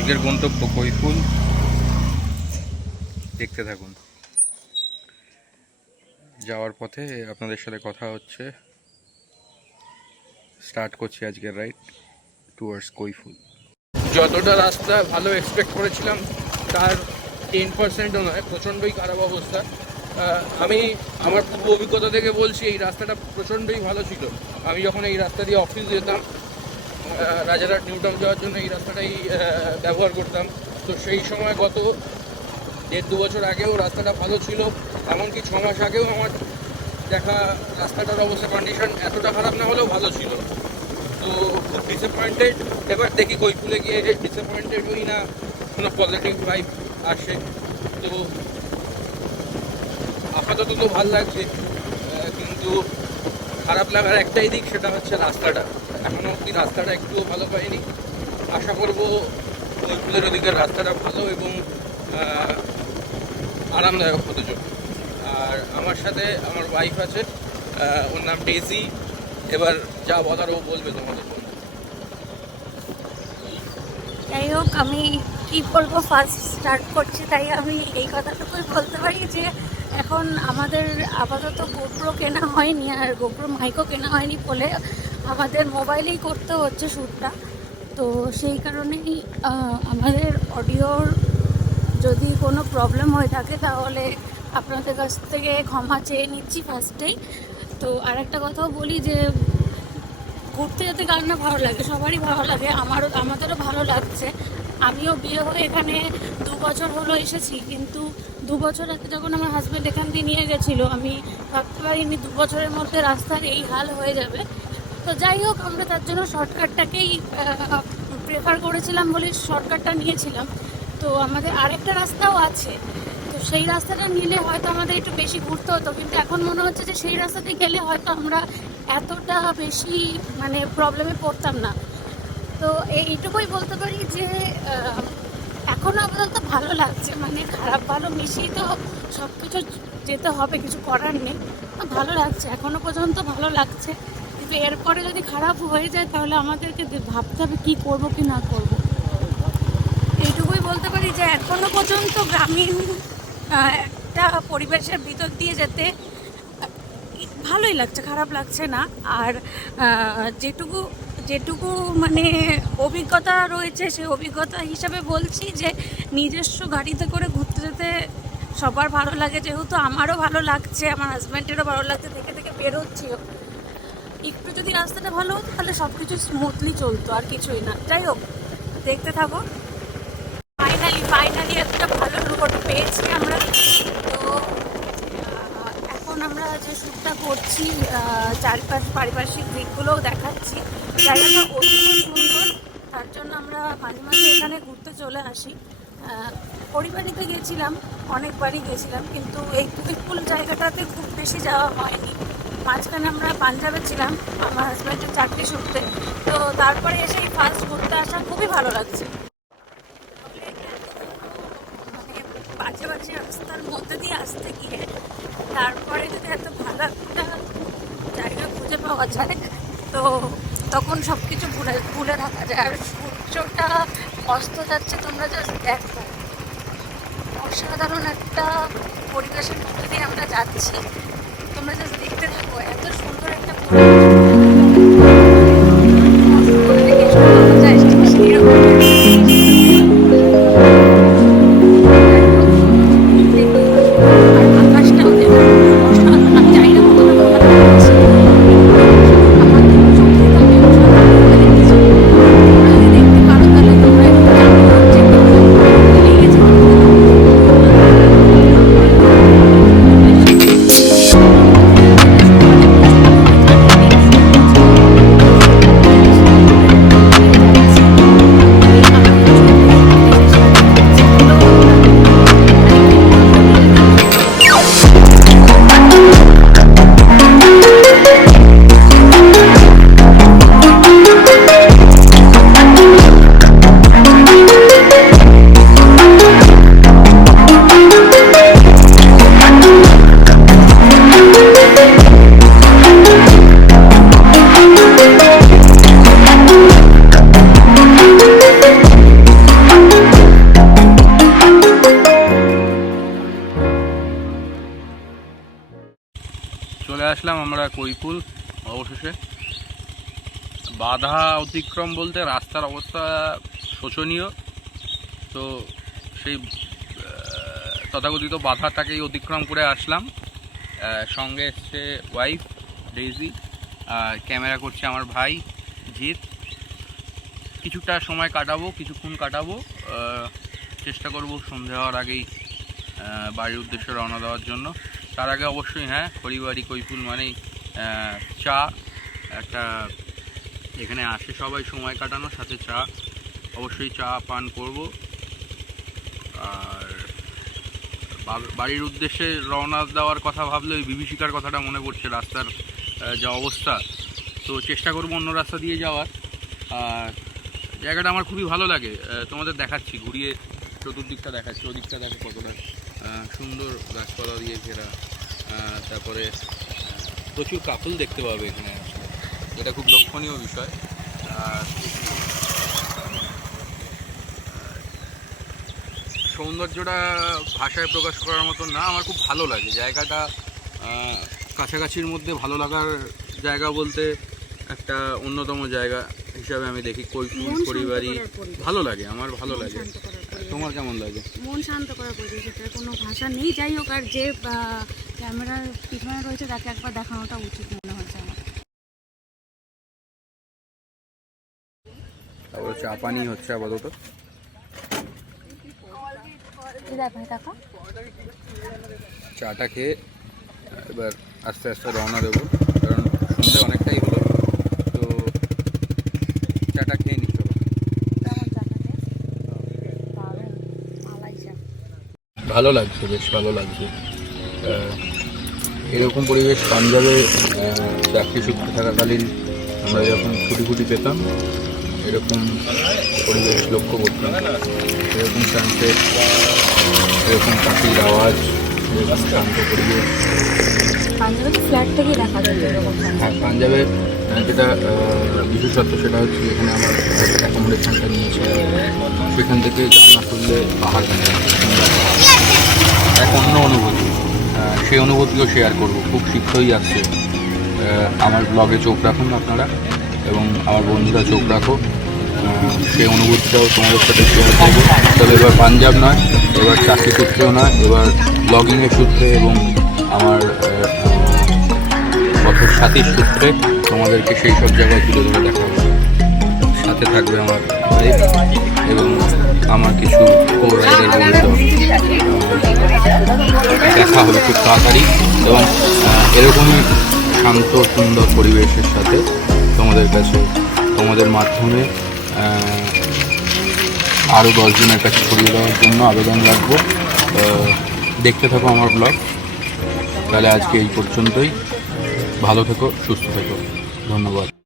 আজকের গন্তব্য কৈফুল, দেখতে থাকুন। যাওয়ার পথে আপনাদের সাথে কথা হচ্ছে। স্টার্ট করছি আজকের রাইড টুয়ার্ডস কৈফুল। যতটা রাস্তা ভালো এক্সপেক্ট করেছিলাম তার 10%ও নয়, প্রচণ্ডই খারাপ অবস্থা। আমি আমার পূর্ব অভিজ্ঞতা থেকে বলছি, এই রাস্তাটা প্রচণ্ডই ভালো ছিল। আমি যখন এই রাস্তা দিয়ে অফিস যেতাম, রাজারহাট নিউটাউন যাওয়ার জন্য এই রাস্তাটাই ব্যবহার করতাম। তো সেই সময় গত 1.5-2 বছর আগেও রাস্তাটা ভালো ছিল, এমনকি 6 মাস আগেও আমার দেখা রাস্তাটার অবস্থা, কন্ডিশন এতটা খারাপ না হলেও ভালো ছিল। তো খুব ডিসঅ্যাপয়েন্টেড। এবার দেখি কৈফুলে গিয়ে ডিসঅ্যাপয়েন্টেড হই না, কোনো পজিটিভ ভাইব আসে। তো আপাতত তো ভালো লাগছে, কিন্তু খারাপ লাগার একটাই দিক, সেটা হচ্ছে রাস্তাটা। এখনও অবধি রাস্তাটা একটুও ভালো পাইনি। আশা করবো কৈফুলের ওদিকের রাস্তাটা ভালো এবং আরামদায়ক হতে চলে। আর আমার সাথে আমার ওয়াইফ আছে, ওর নাম ডেজি। এবার যা বলার ও বলবে তোমাদের। যাই হোক, আমি কি বলবো, ফার্স্ট স্টার্ট করছি, তাই আমি এই কথাটুকুই বলতে পারি যে এখন আমাদের আপাতত গোপ্রো কেনা হয়নি, আর গোপ্রো মাইকও কেনা হয়নি বলে আমাদের মোবাইলেই করতে হচ্ছে শ্যুটটা। তো সেই কারণেই আমাদের অডিওর যদি কোনো প্রবলেম হয়ে থাকে তাহলে আপনাদের কাছ থেকে ক্ষমা চেয়ে নিচ্ছি ফার্স্টেই। তো আরেকটা কথাও বলি যে ঘুরতে যেতে কার না ভালো লাগে, সবারই ভালো লাগে, আমাদেরও ভালো লাগছে। আমিও বিয়ে হয়ে এখানে 2 বছর হলো এসেছি, কিন্তু 2 বছর আগে যখন আমার হাজব্যান্ড এখান দিয়ে নিয়ে গেছিলো, আমি ভাবতে পারিনি 2 বছরের মধ্যে রাস্তার এই হাল হয়ে যাবে। তো যাই হোক, আমরা তার জন্য শর্টকাটটাকেই প্রেফার করেছিলাম বলে শর্টকাটটা নিয়েছিলাম। তো আমাদের আরেকটা রাস্তাও আছে, তো সেই রাস্তাটা নিলে হয়তো আমাদের একটু বেশি ঘুরতে হতো, কিন্তু এখন মনে হচ্ছে যে সেই রাস্তাতে গেলে হয়তো আমরা এতটা বেশি প্রবলেমে পড়তাম না। তো এইটুকুই বলতে পারি যে এখনও আপাতত ভালো লাগছে, খারাপ ভালো মিশিয়ে তো সব কিছু যেতে হবে, কিছু করার নেই। ভালো লাগছে, এখনও পর্যন্ত ভালো লাগছে, কিন্তু এরপরে যদি খারাপ হয়ে যায় তাহলে আমাদেরকে ভাবতে হবে কী করবো কি না করবো। এইটুকুই বলতে পারি যে এখনও পর্যন্ত গ্রামীণ একটা পরিবেশের ভিতর দিয়ে যেতে ভালোই লাগছে, খারাপ লাগছে না। আর যেটুকু অভিজ্ঞতা রয়েছে, সেই অভিজ্ঞতা হিসাবে বলছি যে নিজস্ব গাড়িতে করে ঘুরতে যেতে সবার ভালো লাগে, যেহেতু আমারও ভালো লাগছে, আমার হাজব্যান্ডেরও ভালো লাগছে, থেকে থেকে বেরোচ্ছিও। একটু যদি রাস্তাটা ভালো হতো তাহলে সব কিছু স্মুথলি চলতো, আর কিছুই না। যাই হোক, দেখতে থাকো। ফাইনালি একটা ভালো রোড পেয়েছি আমরা। তো এখন আমরা যে শ্যুটটা করছি, চারপাশ পারিপার্শ্বিক দিকগুলোও দেখাচ্ছি। জায়গাটা অত্যন্ত সুন্দর, তার জন্য আমরা মাঝে মাঝে এখানে ঘুরতে চলে আসি। পরিবারিতে গেছিলাম, অনেকবারই গেছিলাম, কিন্তু এই কৈফুল জায়গাটাতে খুব বেশি যাওয়া হয়নি। মাঝখানে আমরা পাঞ্জাবে ছিলাম আমার হাজব্যান্ডের চাকরি সূত্রে, তো তারপরে এসে এই ফার্স্ট ঘুরতে আসা খুবই ভালো লাগছে। বাজে বাজে রাস্তার মধ্যে দিয়ে আসতে গিয়ে তারপরে যদি এত ভালো একটা জায়গা খুঁজে পাওয়া যায়, তো তখন সব কিছু ভুলে থাকা যায়। আর সূর্যটা অস্ত যাচ্ছে, তোমরা জাস্ট দেখো, অসাধারণ একটা পরিবেশের মধ্যে দিয়ে আমরা যাচ্ছি। তোমরা জাস্ট দেখতে থাকো, এত সুন্দর একটা কৈফুল অবশেষে। বাধা অতিক্রম বলতে রাস্তার অবস্থা শোচনীয়, তো সেই তথাকথিত বাধাটাকেই অতিক্রম করে আসলাম। সঙ্গে এসছে ওয়াইফ ডেইজি, আর ক্যামেরা করছে আমার ভাই জিৎ। কিছুটা সময় কাটাবো, কিছুক্ষণ কাটাবো, চেষ্টা করব সন্ধে হওয়ার আগেই বাড়ির উদ্দেশ্যে রওনা দেওয়ার জন্য। তার আগে অবশ্যই হ্যাঁ, হরিবাড়ি কৈফুল মানেই চা, একটা এখানে আসে সবাই সময় কাটানোর, সাথে চা, অবশ্যই চা পান করব। আর বাড়ির উদ্দেশ্যে রওনা দেওয়ার কথা ভাবলে ওই বিভীষিকার কথাটা মনে পড়ছে, রাস্তার যা অবস্থা। তো চেষ্টা করব অন্য রাস্তা দিয়ে যাওয়ার। আর জায়গাটা আমার খুবই ভালো লাগে, তোমাদের দেখাচ্ছি, ঘুরিয়ে চতুর্দিকটা দেখাচ্ছি। ওদিকটা দেখো কতটা সুন্দর গাছপালা দিয়ে ঘেরা। তারপরে প্রচুর কাপল দেখতে পাবে এখানে আসলে, এটা খুব লক্ষণীয় বিষয়। আর সৌন্দর্যটা ভাষায় প্রকাশ করার মতো না, আমার খুব ভালো লাগে জায়গাটা। কাছাকাছির মধ্যে ভালো লাগার জায়গা বলতে একটা অন্যতম জায়গা হিসাবে আমি দেখি কৈফুল হরিবাড়ি। ভালো লাগে, আমার ভালো লাগে। তোমার কেমন লাগে? মন শান্ত করার পরিবেশ, এটার কোনো ভাষা নেই। যাই হোক, আর যে ক্যামেরার পিছনে রয়েছে তাকে একবার দেখানোটা উচিত মনে হচ্ছে আমার। তারপরে চা পানি হচ্ছে আপাতত। দেখো চাটা খেয়ে এবার আস্তে আস্তে রওনা দেবো, কারণ সন্ধে অনেকটাই হলো। তো চাটা খেয়ে নিচ্ছ? ভালো লাগছে, বেশ ভালো লাগছে। এরকম পরিবেশ পাঞ্জাবে চাকরি সূত্রে থাকাকালীন আমরা যখন ছুটি পেতাম, এরকম পরিবেশ লক্ষ্য করতাম। এরকম সানসেট, এরকম পাখির আওয়াজ, এরকম শান্ত পরিবেশ। হ্যাঁ, পাঞ্জাবে যেটা বিশেষত্ব সেটা হচ্ছে এখানে আমার অ্যাকোমোডেশনটা নিয়েছে, সেখান থেকে জানলা খুললে পাহাড় এক অন্য অনুভূতি। সেই অনুভূতিও শেয়ার করব খুব শীঘ্রই আসছে। আমার ব্লগে চোখ রাখুন আপনারা, এবং আমার বন্ধুরা চোখ রাখো, সেই অনুভূতিটাও তোমাদের সাথে শেয়ার করবো। তবে এবার পাঞ্জাব নয়, এবার চাকরি সূত্রেও নয়, এবার ব্লগিংয়ের সূত্রে এবং আমার পথের সাথীর সূত্রে তোমাদেরকে সেই সব জায়গায় তুলে ধরে দেখাবো। সাথে থাকবে আমার ভাই এবং আমার কিছু কো-রাইডার বন্ধু। দেখা হবে খুব তাড়াতাড়ি, এবং এরকমই শান্ত সুন্দর পরিবেশের সাথে তোমাদের কাছে, তোমাদের মাধ্যমে আরও 10 জনের কাছে ছড়িয়ে দেওয়ার জন্য আবেদন রাখবো। দেখতে থাকো আমার ব্লগ। তাহলে আজকে এই পর্যন্তই। ভালো থেকো, সুস্থ থেকো, ধন্যবাদ।